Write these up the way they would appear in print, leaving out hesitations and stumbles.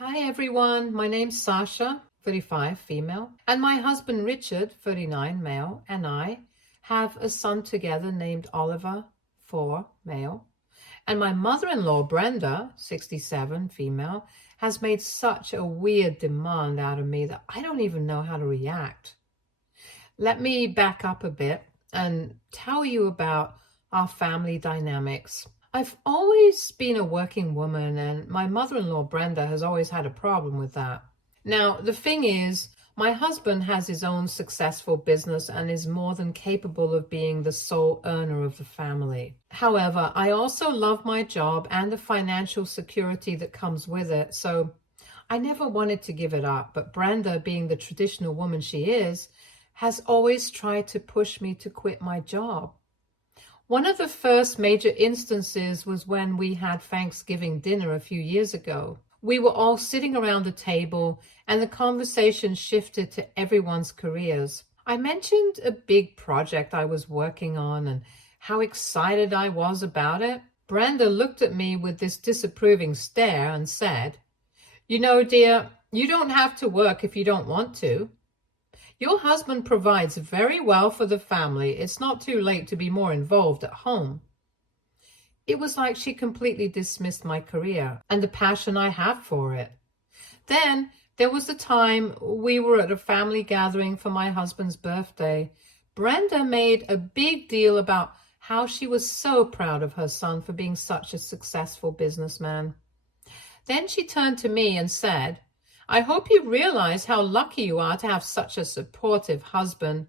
Hi everyone, my name's Sasha, 35, female, and my husband Richard, 39, male, and I have a son together named Oliver, 4, male. And my mother-in-law, Brenda, 67, female, has made such a weird demand out of me that I don't even know how to react. Let me back up a bit and tell you about our family dynamics. I've always been a working woman, and my mother-in-law, Brenda, has always had a problem with that. Now, the thing is, my husband has his own successful business and is more than capable of being the sole earner of the family. However, I also love my job and the financial security that comes with it, so I never wanted to give it up. But Brenda, being the traditional woman she is, has always tried to push me to quit my job. One of the first major instances was when we had Thanksgiving dinner a few years ago. We were all sitting around the table and the conversation shifted to everyone's careers. I mentioned a big project I was working on and how excited I was about it. Brenda looked at me with this disapproving stare and said, "You know, dear, you don't have to work if you don't want to. Your husband provides very well for the family. It's not too late to be more involved at home." It was like she completely dismissed my career and the passion I have for it. Then there was the time we were at a family gathering for my husband's birthday. Brenda made a big deal about how she was so proud of her son for being such a successful businessman. Then she turned to me and said, "I hope you realize how lucky you are to have such a supportive husband.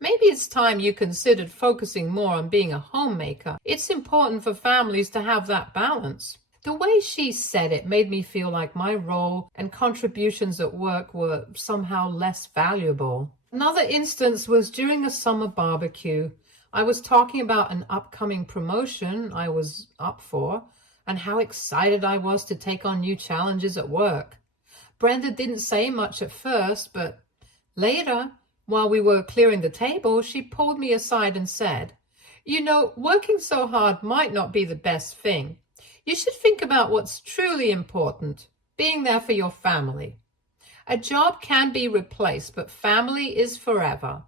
Maybe it's time you considered focusing more on being a homemaker. It's important for families to have that balance." The way she said it made me feel like my role and contributions at work were somehow less valuable. Another instance was during a summer barbecue. I was talking about an upcoming promotion I was up for and how excited I was to take on new challenges at work. Brenda didn't say much at first, but later, while we were clearing the table, she pulled me aside and said, "You know, working so hard might not be the best thing. You should think about what's truly important, being there for your family. A job can be replaced, but family is forever."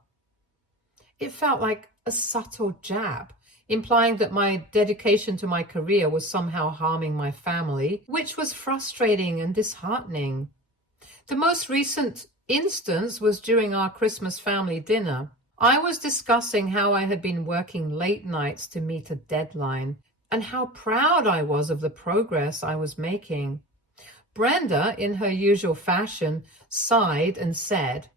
It felt like a subtle jab, implying that my dedication to my career was somehow harming my family, which was frustrating and disheartening. The most recent instance was during our Christmas family dinner. I was discussing how I had been working late nights to meet a deadline and how proud I was of the progress I was making. Brenda, in her usual fashion, sighed and said,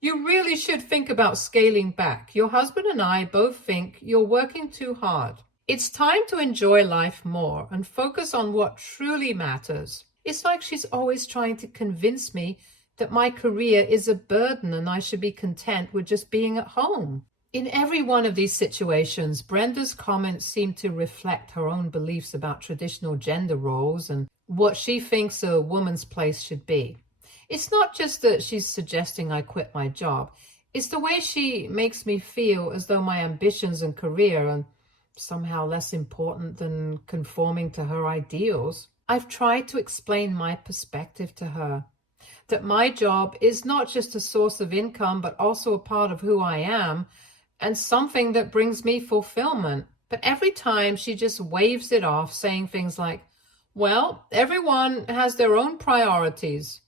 "You really should think about scaling back. Your husband and I both think you're working too hard. It's time to enjoy life more and focus on what truly matters." It's like she's always trying to convince me that my career is a burden and I should be content with just being at home. In every one of these situations, Brenda's comments seem to reflect her own beliefs about traditional gender roles and what she thinks a woman's place should be. It's not just that she's suggesting I quit my job. It's the way she makes me feel as though my ambitions and career are somehow less important than conforming to her ideals. I've tried to explain my perspective to her, that my job is not just a source of income, but also a part of who I am and something that brings me fulfillment. But every time she just waves it off, saying things like, "Well, everyone has their own priorities,"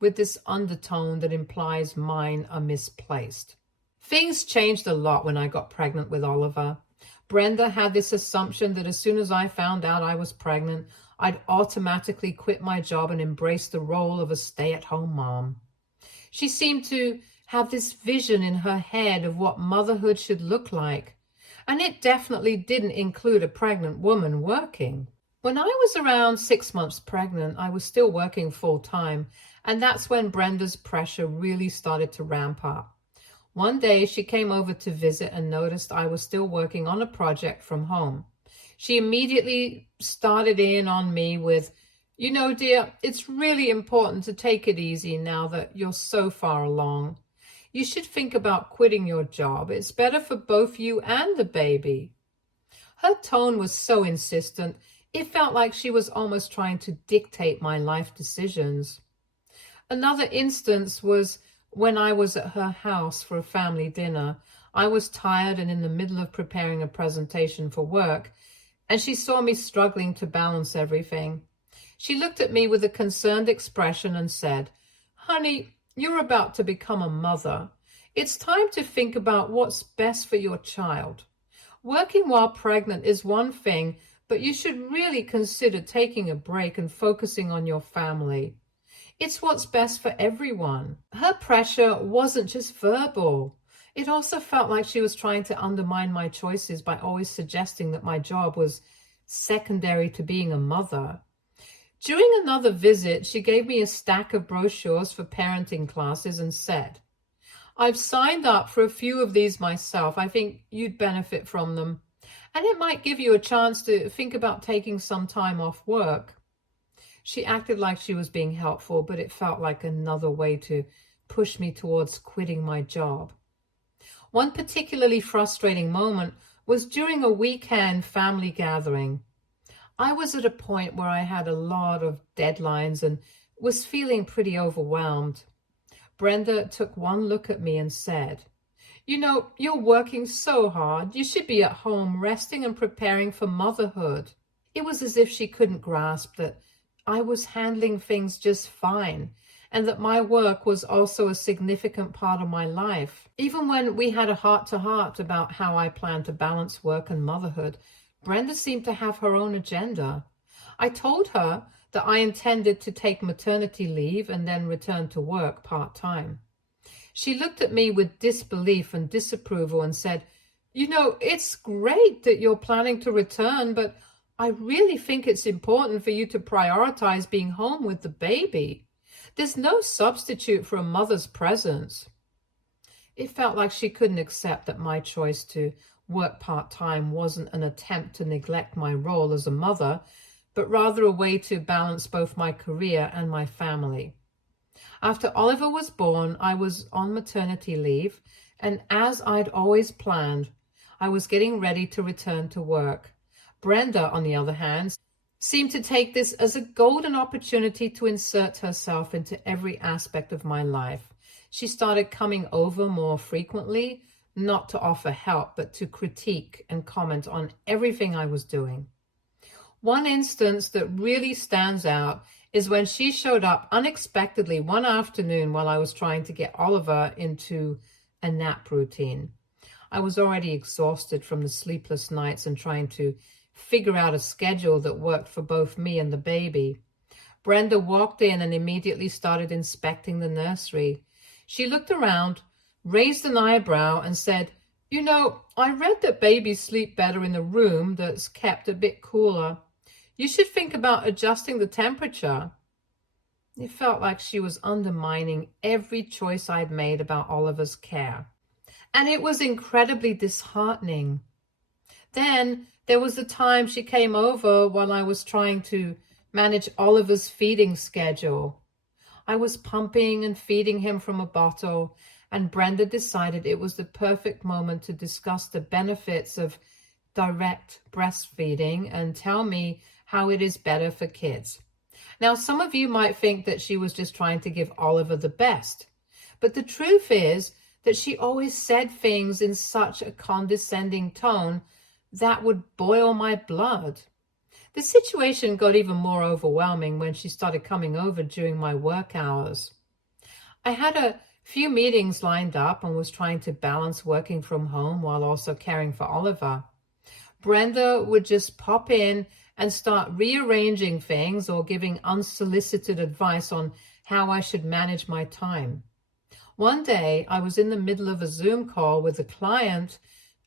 with this undertone that implies mine are misplaced. Things changed a lot when I got pregnant with Oliver. Brenda had this assumption that as soon as I found out I was pregnant, I'd automatically quit my job and embrace the role of a stay-at-home mom. She seemed to have this vision in her head of what motherhood should look like, and it definitely didn't include a pregnant woman working. When I was around 6 months pregnant, I was still working full-time, and that's when Brenda's pressure really started to ramp up. One day, she came over to visit and noticed I was still working on a project from home. She immediately started in on me with, "You know, dear, it's really important to take it easy now that you're so far along. You should think about quitting your job. It's better for both you and the baby." Her tone was so insistent, It felt like she was almost trying to dictate my life decisions. Another instance was when I was at her house for a family dinner. I was tired and in the middle of preparing a presentation for work, and she saw me struggling to balance everything. She looked at me with a concerned expression and said, "Honey, you're about to become a mother. It's time to think about what's best for your child. Working while pregnant is one thing, but you should really consider taking a break and focusing on your family. It's what's best for everyone." Her pressure wasn't just verbal. It also felt like she was trying to undermine my choices by always suggesting that my job was secondary to being a mother. During another visit, she gave me a stack of brochures for parenting classes and said, "I've signed up for a few of these myself. I think you'd benefit from them. And it might give you a chance to think about taking some time off work." She acted like she was being helpful, but it felt like another way to push me towards quitting my job. One particularly frustrating moment was during a weekend family gathering. I was at a point where I had a lot of deadlines and was feeling pretty overwhelmed. Brenda took one look at me and said, "You know, you're working so hard. You should be at home resting and preparing for motherhood." It was as if she couldn't grasp that I was handling things just fine and that my work was also a significant part of my life. Even when we had a heart-to-heart about how I planned to balance work and motherhood, Brenda seemed to have her own agenda. I told her that I intended to take maternity leave and then return to work part-time. She looked at me with disbelief and disapproval and said, "You know, it's great that you're planning to return, but I really think it's important for you to prioritize being home with the baby. There's no substitute for a mother's presence." It felt like she couldn't accept that my choice to work part-time wasn't an attempt to neglect my role as a mother, but rather a way to balance both my career and my family. After Oliver was born, I was on maternity leave, and as I'd always planned, I was getting ready to return to work. Brenda, on the other hand, seemed to take this as a golden opportunity to insert herself into every aspect of my life. She started coming over more frequently, not to offer help, but to critique and comment on everything I was doing. One instance that really stands out is when she showed up unexpectedly one afternoon while I was trying to get Oliver into a nap routine. I was already exhausted from the sleepless nights and trying to figure out a schedule that worked for both me and the baby. Brenda walked in and immediately started inspecting the nursery. She looked around, raised an eyebrow, and said, "You know, I read that babies sleep better in a room that's kept a bit cooler. You should think about adjusting the temperature." It felt like she was undermining every choice I'd made about Oliver's care. And it was incredibly disheartening. Then there was the time she came over while I was trying to manage Oliver's feeding schedule. I was pumping and feeding him from a bottle, and Brenda decided it was the perfect moment to discuss the benefits of direct breastfeeding and tell me how it is better for kids. Now, some of you might think that she was just trying to give Oliver the best, but the truth is that she always said things in such a condescending tone that would boil my blood. The situation got even more overwhelming when she started coming over during my work hours. I had a few meetings lined up and was trying to balance working from home while also caring for Oliver. Brenda would just pop in and start rearranging things or giving unsolicited advice on how I should manage my time. One day, I was in the middle of a Zoom call with a client,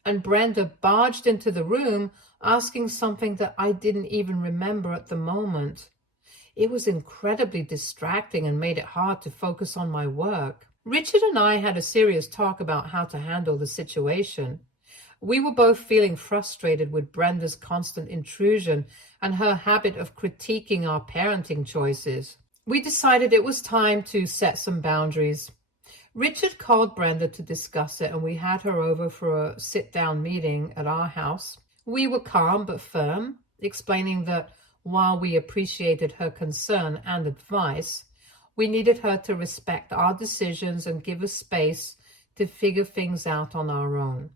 and Brenda barged into the room asking something that I didn't even remember at the moment. It was incredibly distracting and made it hard to focus on my work. Richard and I had a serious talk about how to handle the situation. We were both feeling frustrated with Brenda's constant intrusion and her habit of critiquing our parenting choices. We decided it was time to set some boundaries. Richard called Brenda to discuss it, and we had her over for a sit-down meeting at our house. We were calm but firm. explaining that while we appreciated her concern and advice, we needed her to respect our decisions and give us space to figure things out on our own.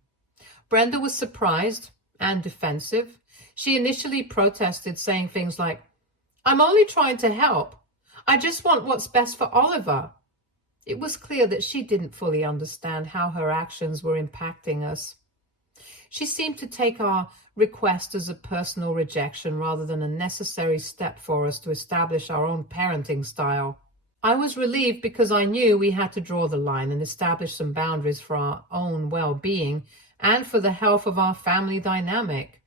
Brenda was surprised and defensive. She initially protested, saying things like, "I'm only trying to help. I just want what's best for Oliver." It was clear that she didn't fully understand how her actions were impacting us. She seemed to take our request as a personal rejection rather than a necessary step for us to establish our own parenting style. I was relieved because I knew we had to draw the line and establish some boundaries for our own well-being and for the health of our family dynamic.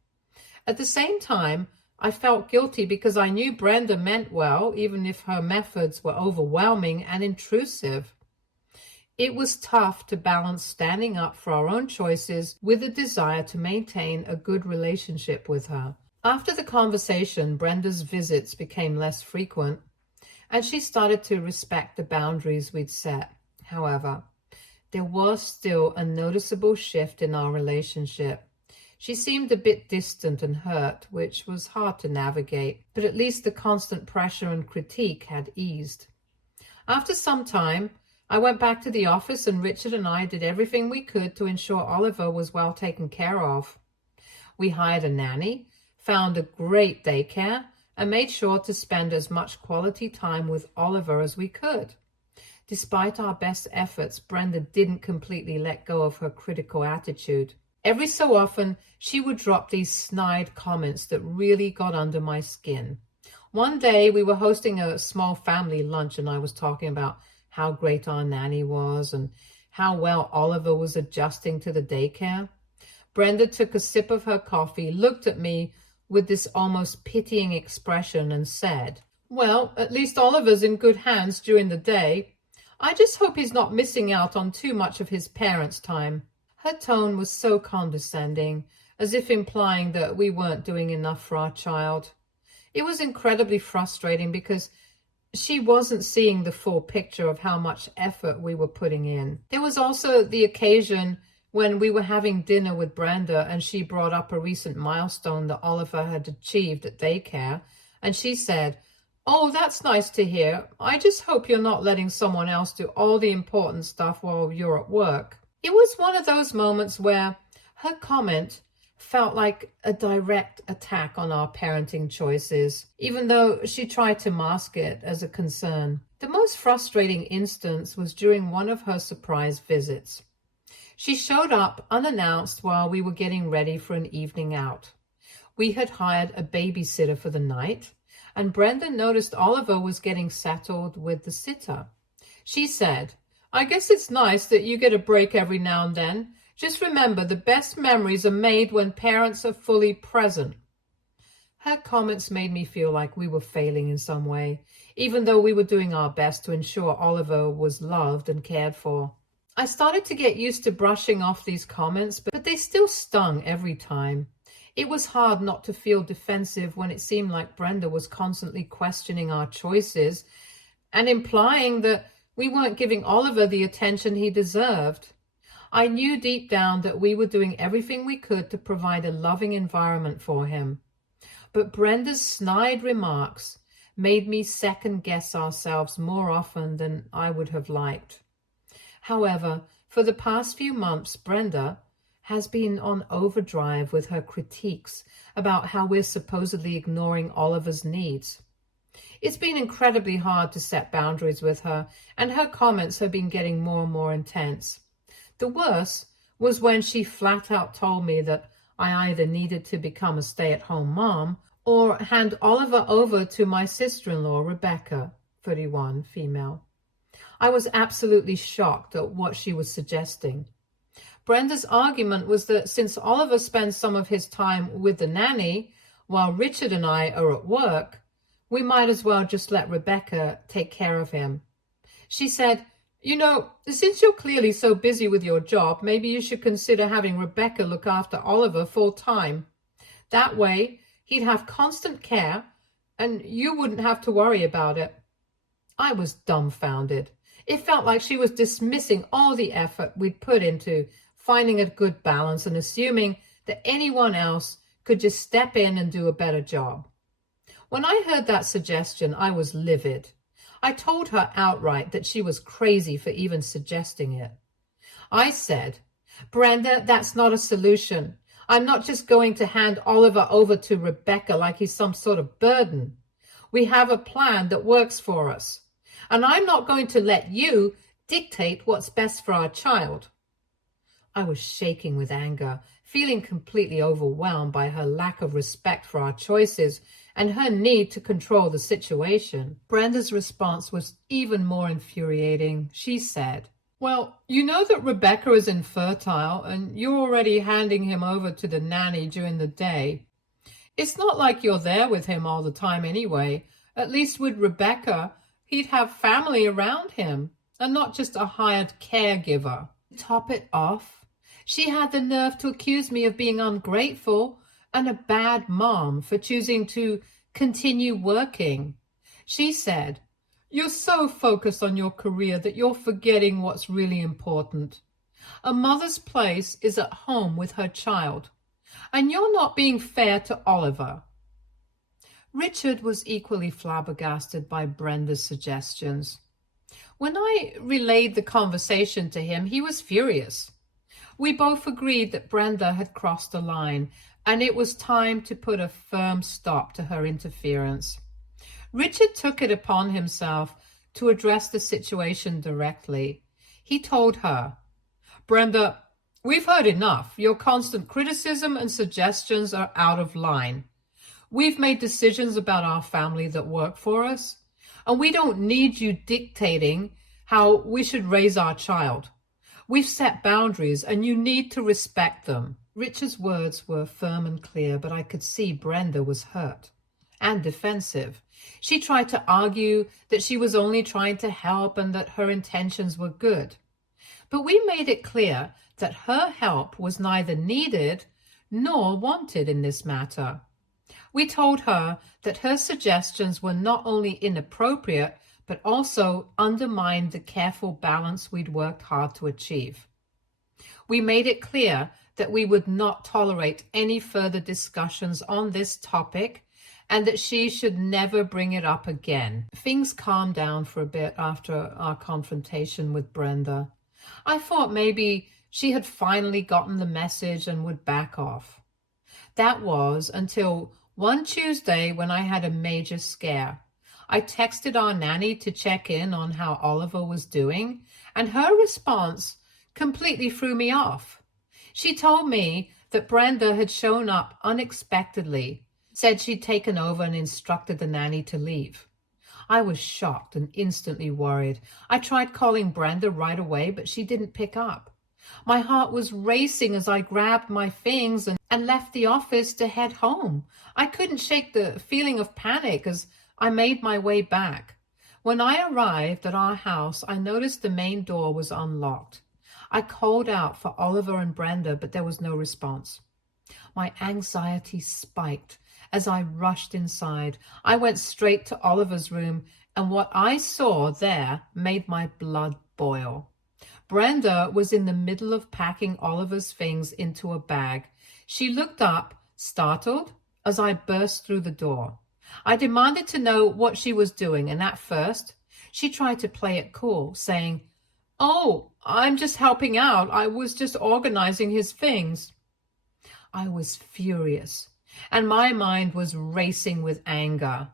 At the same time, I felt guilty because I knew Brenda meant well, even if her methods were overwhelming and intrusive. It was tough to balance standing up for our own choices with a desire to maintain a good relationship with her. After the conversation, Brenda's visits became less frequent, and she started to respect the boundaries we'd set. However, there was still a noticeable shift in our relationship. She seemed a bit distant and hurt, which was hard to navigate, but at least the constant pressure and critique had eased. After some time, I went back to the office, and Richard and I did everything we could to ensure Oliver was well taken care of. We hired a nanny, found a great daycare, and made sure to spend as much quality time with Oliver as we could. Despite our best efforts, Brenda didn't completely let go of her critical attitude. Every so often, she would drop these snide comments that really got under my skin. One day, we were hosting a small family lunch, and I was talking about how great our nanny was and how well Oliver was adjusting to the daycare. Brenda took a sip of her coffee, looked at me with this almost pitying expression, and said, "Well, at least Oliver's in good hands during the day. I just hope he's not missing out on too much of his parents' time." Her tone was so condescending, as if implying that we weren't doing enough for our child. It was incredibly frustrating because she wasn't seeing the full picture of how much effort we were putting in. There was also the occasion when we were having dinner with Brenda, and she brought up a recent milestone that Oliver had achieved at daycare, and she said, "Oh, that's nice to hear. I just hope you're not letting someone else do all the important stuff while you're at work." It was one of those moments where her comment felt like a direct attack on our parenting choices, even though she tried to mask it as a concern. The most frustrating instance was during one of her surprise visits. She showed up unannounced while we were getting ready for an evening out. We had hired a babysitter for the night, and Brenda noticed Oliver was getting settled with the sitter. She said, "I guess it's nice that you get a break every now and then. Just remember, the best memories are made when parents are fully present." Her comments made me feel like we were failing in some way, even though we were doing our best to ensure Oliver was loved and cared for. I started to get used to brushing off these comments, but they still stung every time. It was hard not to feel defensive when it seemed like Brenda was constantly questioning our choices and implying that we weren't giving Oliver the attention he deserved. I knew deep down that we were doing everything we could to provide a loving environment for him. But Brenda's snide remarks made me second-guess ourselves more often than I would have liked. However, for the past few months, Brenda has been on overdrive with her critiques about how we're supposedly ignoring Oliver's needs. It's been incredibly hard to set boundaries with her, and her comments have been getting more and more intense. The worst was when she flat out told me that I either needed to become a stay-at-home mom or hand Oliver over to my sister-in-law, Rebecca, 31, female. I was absolutely shocked at what she was suggesting. Brenda's argument was that since Oliver spends some of his time with the nanny while Richard and I are at work, we might as well just let Rebecca take care of him. She said, "You know, since you're clearly so busy with your job, maybe you should consider having Rebecca look after Oliver full time. That way, he'd have constant care and you wouldn't have to worry about it." I was dumbfounded. It felt like she was dismissing all the effort we'd put into finding a good balance and assuming that anyone else could just step in and do a better job. When I heard that suggestion, I was livid. I told her outright that she was crazy for even suggesting it. I said, "Brenda, that's not a solution. I'm not just going to hand Oliver over to Rebecca like he's some sort of burden. We have a plan that works for us, and I'm not going to let you dictate what's best for our child." I was shaking with anger, feeling completely overwhelmed by her lack of respect for our choices and her need to control the situation. Brenda's response was even more infuriating. She said, "Well, you know that Rebecca is infertile and you're already handing him over to the nanny during the day. It's not like you're there with him all the time anyway. At least with Rebecca, he'd have family around him and not just a hired caregiver." To top it off, she had the nerve to accuse me of being ungrateful and a bad mom for choosing to continue working. She said, "You're so focused on your career that you're forgetting what's really important. A mother's place is at home with her child, and you're not being fair to Oliver." Richard was equally flabbergasted by Brenda's suggestions. When I relayed the conversation to him, he was furious. We both agreed that Brenda had crossed the line, and it was time to put a firm stop to her interference. Richard took it upon himself to address the situation directly. He told her, "Brenda, we've heard enough. Your constant criticism and suggestions are out of line. We've made decisions about our family that work for us, and we don't need you dictating how we should raise our child. We've set boundaries, and you need to respect them." Richard's words were firm and clear, but I could see Brenda was hurt and defensive. She tried to argue that she was only trying to help and that her intentions were good. But we made it clear that her help was neither needed nor wanted in this matter. We told her that her suggestions were not only inappropriate, but also undermined the careful balance we'd worked hard to achieve. We made it clear that we would not tolerate any further discussions on this topic and that she should never bring it up again. Things calmed down for a bit after our confrontation with Brenda. I thought maybe she had finally gotten the message and would back off. That was until one Tuesday when I had a major scare. I texted our nanny to check in on how Oliver was doing, and her response completely threw me off. She told me that Brenda had shown up unexpectedly, said she'd taken over and instructed the nanny to leave. I was shocked and instantly worried. I tried calling Brenda right away, but she didn't pick up. My heart was racing as I grabbed my things and left the office to head home. I couldn't shake the feeling of panic as I made my way back. When I arrived at our house, I noticed the main door was unlocked. I called out for Oliver and Brenda, but there was no response. My anxiety spiked as I rushed inside. I went straight to Oliver's room, and what I saw there made my blood boil. Brenda was in the middle of packing Oliver's things into a bag. She looked up, startled, as I burst through the door. I demanded to know what she was doing, and at first, she tried to play it cool, saying, "Oh, I'm just helping out. I was just organizing his things." I was furious, and my mind was racing with anger.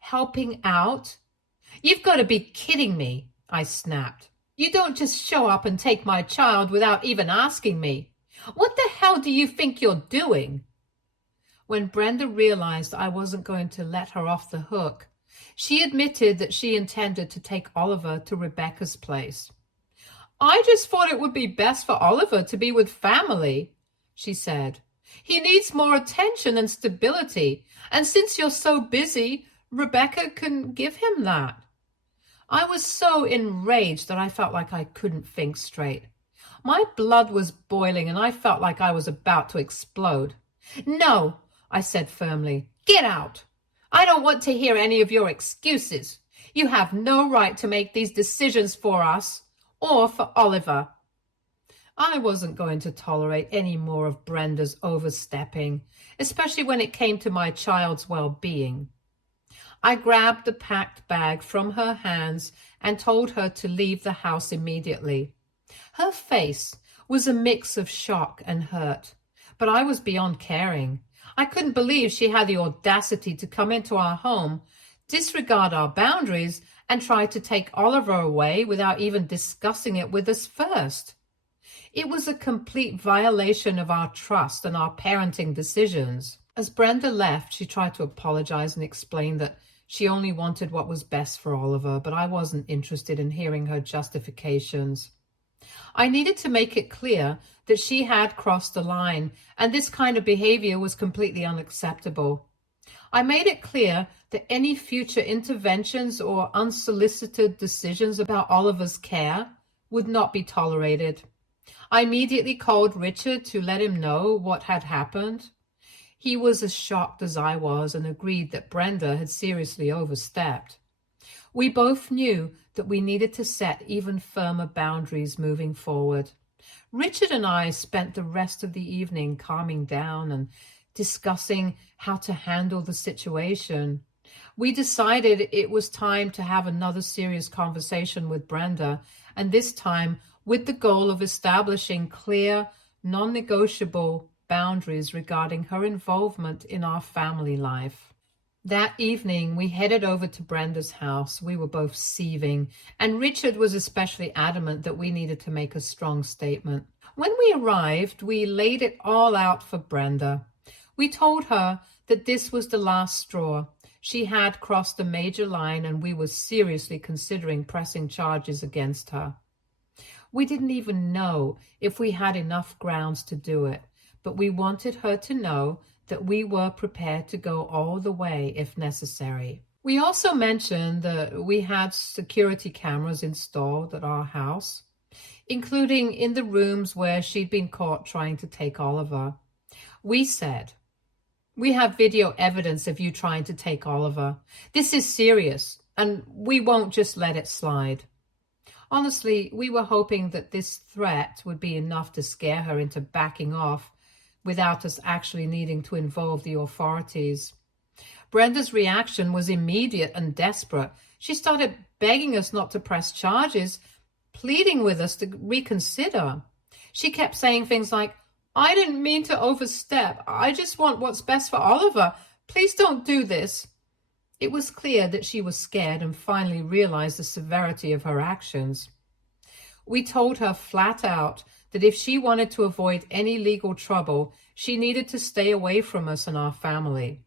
"Helping out? You've got to be kidding me," I snapped. "You don't just show up and take my child without even asking me. What the hell do you think you're doing?" When Brenda realized I wasn't going to let her off the hook, she admitted that she intended to take Oliver to Rebecca's place. "I just thought it would be best for Oliver to be with family," she said. "He needs more attention and stability, and since you're so busy, Rebecca can give him that." I was so enraged that I felt like I couldn't think straight. My blood was boiling and I felt like I was about to explode. "No," I said firmly. "Get out. I don't want to hear any of your excuses. You have no right to make these decisions for us or for Oliver." I wasn't going to tolerate any more of Brenda's overstepping, especially when it came to my child's well-being. I grabbed the packed bag from her hands and told her to leave the house immediately. Her face was a mix of shock and hurt, but I was beyond caring. I couldn't believe she had the audacity to come into our home, disregard our boundaries, and try to take Oliver away without even discussing it with us first. It was a complete violation of our trust and our parenting decisions. As Brenda left, she tried to apologize and explain that she only wanted what was best for Oliver, but I wasn't interested in hearing her justifications. I needed to make it clear that she had crossed the line, and this kind of behavior was completely unacceptable. I made it clear that any future interventions or unsolicited decisions about Oliver's care would not be tolerated. I immediately called Richard to let him know what had happened. He was as shocked as I was and agreed that Brenda had seriously overstepped. We both knew that we needed to set even firmer boundaries moving forward. Richard and I spent the rest of the evening calming down and discussing how to handle the situation. We decided it was time to have another serious conversation with Brenda, and this time with the goal of establishing clear, non-negotiable boundaries regarding her involvement in our family life. That evening, we headed over to Brenda's house. We were both seething, and Richard was especially adamant that we needed to make a strong statement. When we arrived, we laid it all out for Brenda. We told her that this was the last straw. She had crossed a major line, and we were seriously considering pressing charges against her. We didn't even know if we had enough grounds to do it, but we wanted her to know that we were prepared to go all the way if necessary. We also mentioned that we had security cameras installed at our house, including in the rooms where she'd been caught trying to take Oliver. We said, "We have video evidence of you trying to take Oliver. This is serious, and we won't just let it slide." Honestly, we were hoping that this threat would be enough to scare her into backing off without us actually needing to involve the authorities. Brenda's reaction was immediate and desperate. She started begging us not to press charges, pleading with us to reconsider. She kept saying things like, "I didn't mean to overstep. I just want what's best for Oliver. Please don't do this." It was clear that she was scared and finally realized the severity of her actions. We told her flat out that if she wanted to avoid any legal trouble, she needed to stay away from us and our family.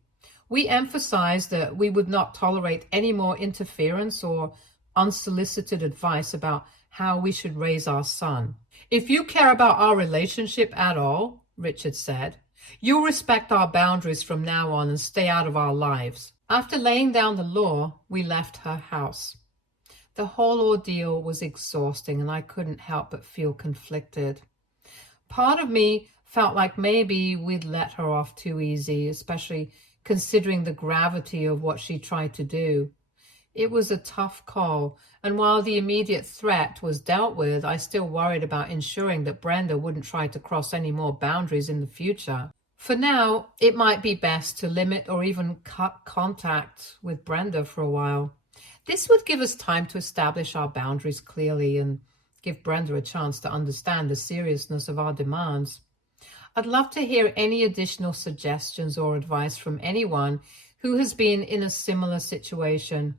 We emphasized that we would not tolerate any more interference or unsolicited advice about how we should raise our son. "If you care about our relationship at all," Richard said, "you'll respect our boundaries from now on and stay out of our lives." After laying down the law, we left her house. The whole ordeal was exhausting, and I couldn't help but feel conflicted. Part of me felt like maybe we'd let her off too easy, especially considering the gravity of what she tried to do. It was a tough call, and while the immediate threat was dealt with, I still worried about ensuring that Brenda wouldn't try to cross any more boundaries in the future. For now, it might be best to limit or even cut contact with Brenda for a while. This would give us time to establish our boundaries clearly and give Brenda a chance to understand the seriousness of our demands. I'd love to hear any additional suggestions or advice from anyone who has been in a similar situation.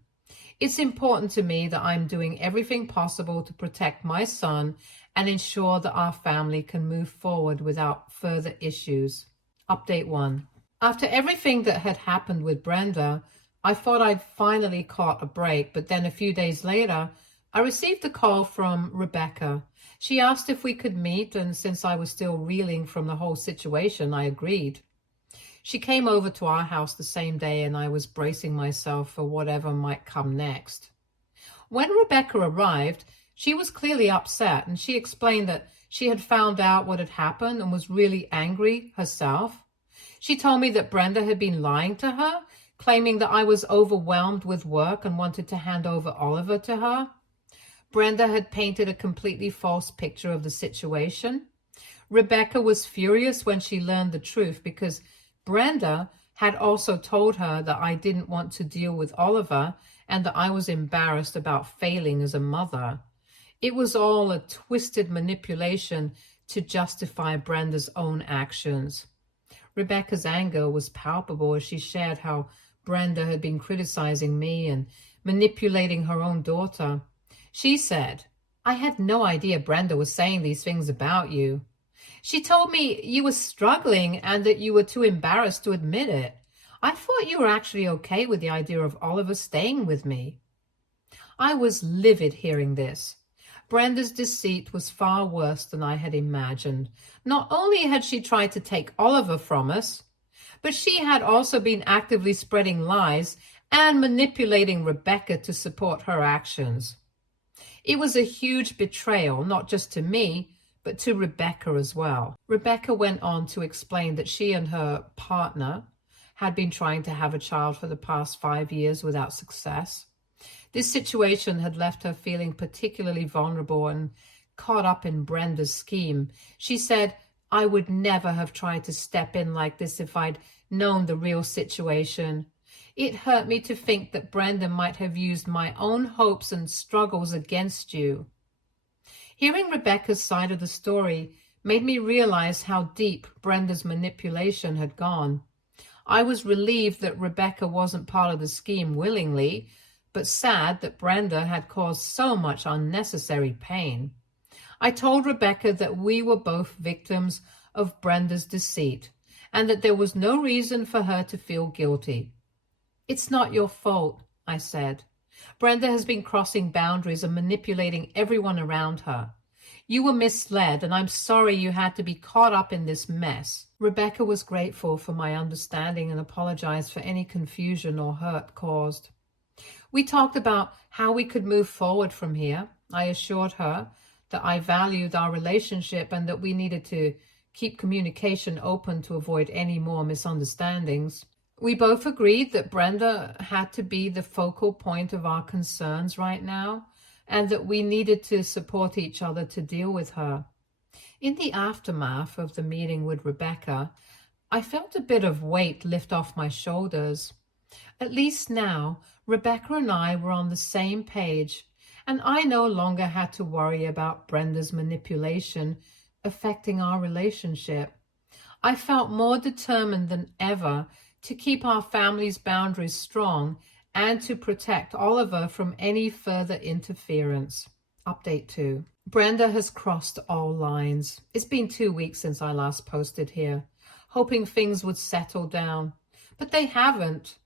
It's important to me that I'm doing everything possible to protect my son and ensure that our family can move forward without further issues. Update 1. After everything that had happened with Brenda, I thought I'd finally caught a break, but then a few days later, I received a call from Rebecca. She asked if we could meet, and since I was still reeling from the whole situation, I agreed. She came over to our house the same day, and I was bracing myself for whatever might come next. When Rebecca arrived, she was clearly upset, and she explained that she had found out what had happened and was really angry herself. She told me that Brenda had been lying to her, claiming that I was overwhelmed with work and wanted to hand over Oliver to her. Brenda had painted a completely false picture of the situation. Rebecca was furious when she learned the truth because Brenda had also told her that I didn't want to deal with Oliver and that I was embarrassed about failing as a mother. It was all a twisted manipulation to justify Brenda's own actions. Rebecca's anger was palpable as she shared how Brenda had been criticizing me and manipulating her own daughter. She said, "I had no idea Brenda was saying these things about you. She told me you were struggling and that you were too embarrassed to admit it. I thought you were actually okay with the idea of Oliver staying with me." I was livid hearing this. Brenda's deceit was far worse than I had imagined. Not only had she tried to take Oliver from us, but she had also been actively spreading lies and manipulating Rebecca to support her actions. It was a huge betrayal, not just to me, but to Rebecca as well. Rebecca went on to explain that she and her partner had been trying to have a child for the past 5 years without success. This situation had left her feeling particularly vulnerable and caught up in Brenda's scheme. She said, "I would never have tried to step in like this if I'd known the real situation. It hurt me to think that Brenda might have used my own hopes and struggles against you." Hearing Rebecca's side of the story made me realize how deep Brenda's manipulation had gone. I was relieved that Rebecca wasn't part of the scheme willingly, but sad that Brenda had caused so much unnecessary pain. I told Rebecca that we were both victims of Brenda's deceit and that there was no reason for her to feel guilty. "It's not your fault," I said. "Brenda has been crossing boundaries and manipulating everyone around her. You were misled, and I'm sorry you had to be caught up in this mess." Rebecca was grateful for my understanding and apologized for any confusion or hurt caused. We talked about how we could move forward from here. I assured her that I valued our relationship and that we needed to keep communication open to avoid any more misunderstandings. We both agreed that Brenda had to be the focal point of our concerns right now and that we needed to support each other to deal with her. In the aftermath of the meeting with Rebecca, I felt a bit of weight lift off my shoulders. At least now, Rebecca and I were on the same page, and I no longer had to worry about Brenda's manipulation affecting our relationship. I felt more determined than ever to keep our family's boundaries strong and to protect Oliver from any further interference. Update 2. Brenda has crossed all lines. It's been 2 weeks since I last posted here, hoping things would settle down, but they haven't.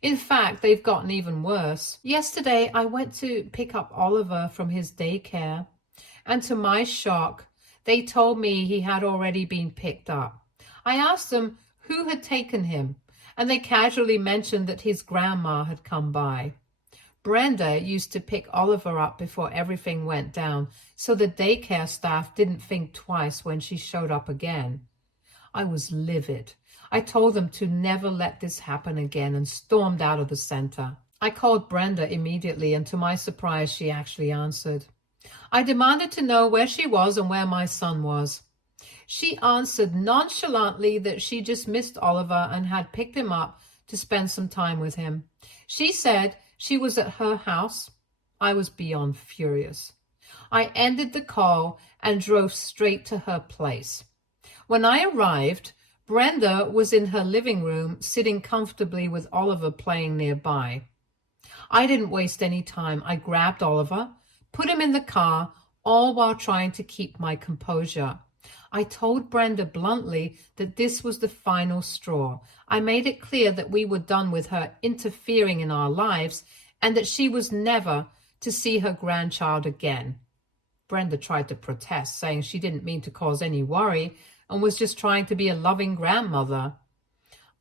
In fact, they've gotten even worse. Yesterday, I went to pick up Oliver from his daycare, and to my shock, they told me he had already been picked up. I asked them who had taken him, and they casually mentioned that his grandma had come by. Brenda used to pick Oliver up before everything went down, so the daycare staff didn't think twice when she showed up again. I was livid. I told them to never let this happen again and stormed out of the center. I called Brenda immediately, and to my surprise, she actually answered. I demanded to know where she was and where my son was. She answered nonchalantly that she just missed Oliver and had picked him up to spend some time with him. She said she was at her house. I was beyond furious. I ended the call and drove straight to her place. When I arrived, Brenda was in her living room, sitting comfortably with Oliver playing nearby. I didn't waste any time. I grabbed Oliver, put him in the car, all while trying to keep my composure. I told Brenda bluntly that this was the final straw. I made it clear that we were done with her interfering in our lives and that she was never to see her grandchild again. Brenda tried to protest, saying she didn't mean to cause any worry and was just trying to be a loving grandmother.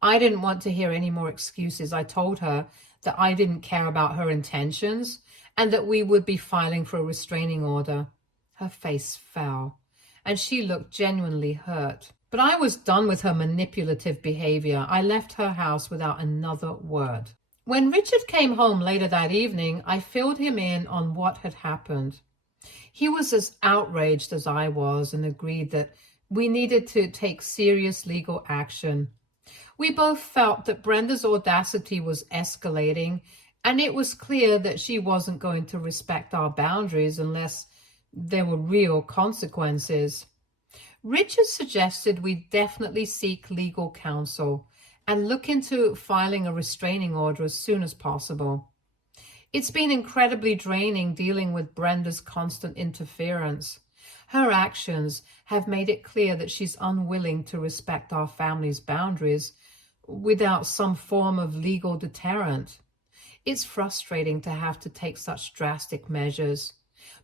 I didn't want to hear any more excuses. I told her that I didn't care about her intentions and that we would be filing for a restraining order. Her face fell, and she looked genuinely hurt. But I was done with her manipulative behavior. I left her house without another word. When Richard came home later that evening, I filled him in on what had happened. He was as outraged as I was and agreed that we needed to take serious legal action. We both felt that Brenda's audacity was escalating, and it was clear that she wasn't going to respect our boundaries unless there were real consequences. Richard suggested we definitely seek legal counsel and look into filing a restraining order as soon as possible. It's been incredibly draining dealing with Brenda's constant interference. Her actions have made it clear that she's unwilling to respect our family's boundaries without some form of legal deterrent. It's frustrating to have to take such drastic measures,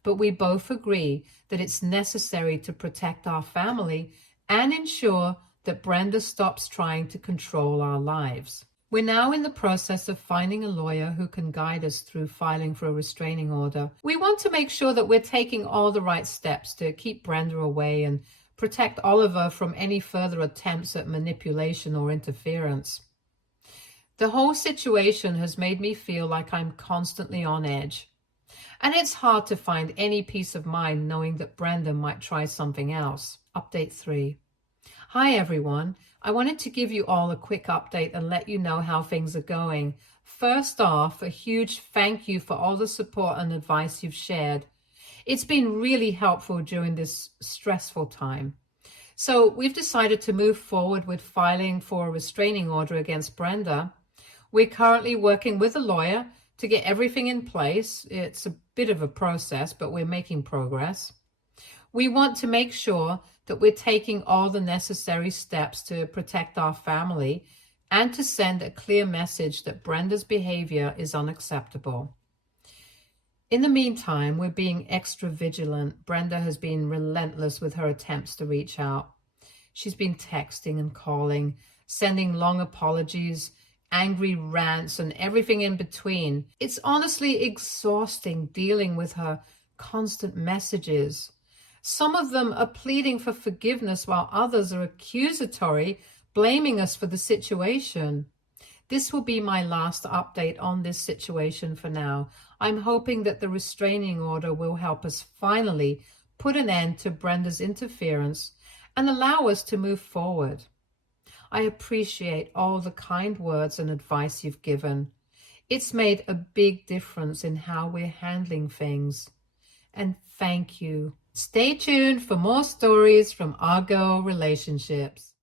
but we both agree that it's necessary to protect our family and ensure that Brenda stops trying to control our lives. We're now in the process of finding a lawyer who can guide us through filing for a restraining order. We want to make sure that we're taking all the right steps to keep Brenda away and protect Oliver from any further attempts at manipulation or interference. The whole situation has made me feel like I'm constantly on edge. And it's hard to find any peace of mind knowing that Brenda might try something else. Update 3. Hi everyone. I wanted to give you all a quick update and let you know how things are going. First off, a huge thank you for all the support and advice you've shared. It's been really helpful during this stressful time. So we've decided to move forward with filing for a restraining order against Brenda. We're currently working with a lawyer to get everything in place. It's a bit of a process, but we're making progress. We want to make sure that we're taking all the necessary steps to protect our family and to send a clear message that Brenda's behavior is unacceptable. In the meantime, we're being extra vigilant. Brenda has been relentless with her attempts to reach out. She's been texting and calling, sending long apologies, angry rants, and everything in between. It's honestly exhausting dealing with her constant messages. Some of them are pleading for forgiveness while others are accusatory, blaming us for the situation. This will be my last update on this situation for now. I'm hoping that the restraining order will help us finally put an end to Brenda's interference and allow us to move forward. I appreciate all the kind words and advice you've given. It's made a big difference in how we're handling things. And thank you. Stay tuned for more stories from our girl relationships.